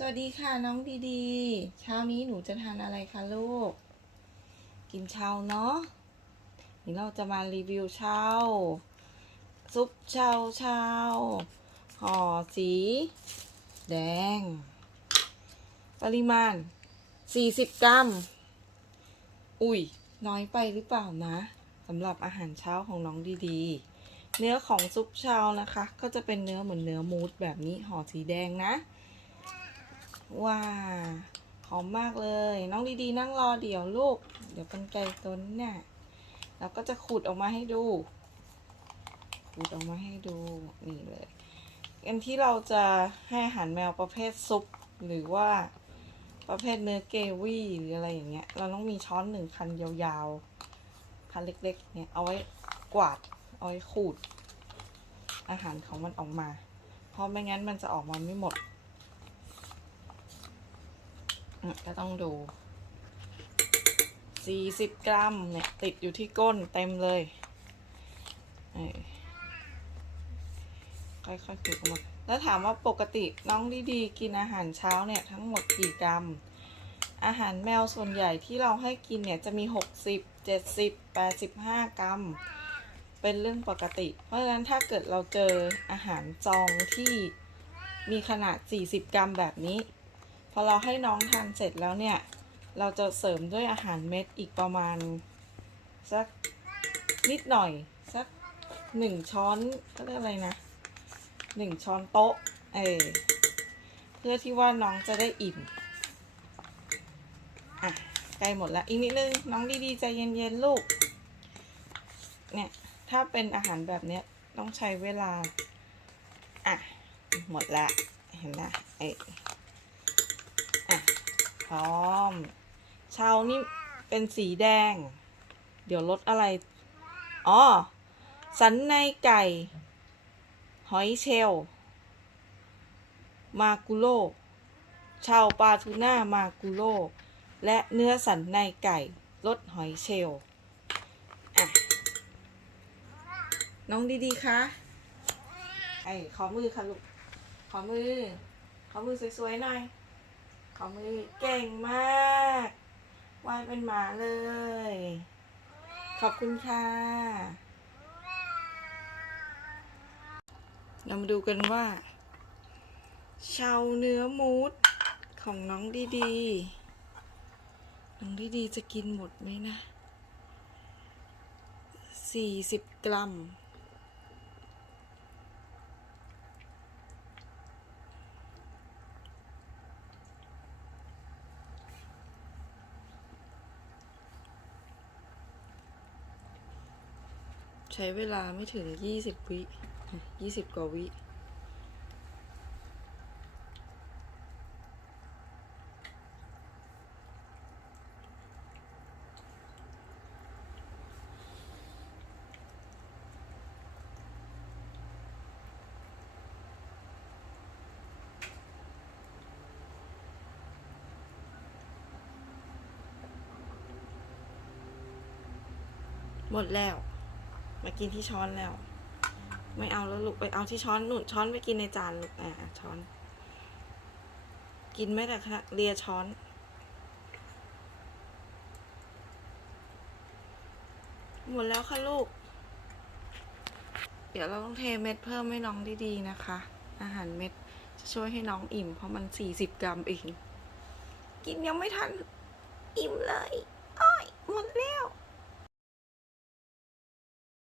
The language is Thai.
สวัสดีค่ะน้องดีดีเช้านี้หนูจะทานอะไรคะลูก กินเช้าเนาะนี่เราจะมารีวิวเช้าซุปเช้าเช้าห่อสี แดง ปริมาณ 40 กรัม อุ้ยน้อยไปหรือเปล่านะสำหรับอาหารเช้าของน้องดีๆเนื้อของซุปเช้านะคะ ก็จะเป็นเนื้อเหมือนเนื้อมูสแบบนี้ห่อสีแดงนะ ว้าหอมมากเลย น้องดีๆ นั่งรอเดี๋ยวลูก เดี๋ยวกันไก่ต้นเนี่ยเราก็จะขูดออกมาให้ดู ขูดออกมาให้ดูนี่เลยอันที่เราจะให้อาหารแมวประเภทซุป หรือว่าประเภทเนื้อเกวี่หรืออะไรอย่างเงี้ย เราต้องมีช้อนหนึ่งคันยาวๆ คันเล็กๆ เนี่ยเอาไว้กวาด เอาไว้ขูด อาหารของมันออกมา เพราะไม่งั้นมันจะออกมาไม่หมด ก็ต้องดู 40 กรัมเนี่ย ติดอยู่ที่ก้นเต็มเลย ค่อยๆขูดออกมา แล้วถามว่าปกติน้องดีๆ กินอาหารเช้าเนี่ย ทั้งหมดกี่กรัม อาหารแมวส่วนใหญ่ที่เราให้กินเนี่ย จะมี 60 70 85 กรัม เป็นเรื่องปกติ เพราะฉะนั้นถ้าเกิดเราเจออาหารจองที่มีขนาด 40 กรัมแบบนี้ อเราให้น้องทานเสร็จแล้วเนี่ย เราจะเสริมด้วยอาหารเม็ดอีกประมาณ สักนิดหน่อย สักหนึ่งช้อนก็เรียกอะไรนะหนึ่งช้อนโต๊ะ เออเพื่อที่ว่าน้องจะได้อิ่ม อะใกล้หมดแล้ว อีกนิดนึง น้องดีๆ ใจเย็นๆ ลูก เนี่ย ถ้าเป็นอาหารแบบเนี้ยต้องใช้เวลา อะ หมดละ เห็นนะเอ้ยอะ พร้อมเชานี่เป็นสีแดง เดี๋ยวลดอะไร อ๋อ สันในไก่ หอยเชลลมากุโรชาวปลาทูน่ามากุโรและเนื้อสันในไก่รสหอยเชลลอะน้องดีๆคะไอ้ขอมือค่ะลูก ขอมือ ขอมือสวยๆหน่อย ขอมือเก่งมากว่ายเป็นหมาเลย ขอบคุณค่ะ เรามาดูกันว่า เชาเนื้อมูสของน้องดีๆน้องดีๆจะกินหมดไหมนะสี่สิบกรัม ช้เวลาไม่ถึงยี่สิบวิยี่สิบกว่าวิหมดแล้ว มากินที่ช้อนแล้ว ไม่เอาแล้วลูกไปเอาที่ช้อนหนุนช้อนไปกินในจานลูกอ่าช้อน กินไม่แต่คะเลียช้อน หมดแล้วค่ะลูก เดี๋ยวเราต้องเทเม็ดเพิ่มให้น้องดีๆนะคะ อาหารเม็ดจะช่วยให้น้องอิ่มเพราะมันสี่สิบกรัมเองกินยังไม่ทัน อิ่มเลยอ้อยหมดแล้ว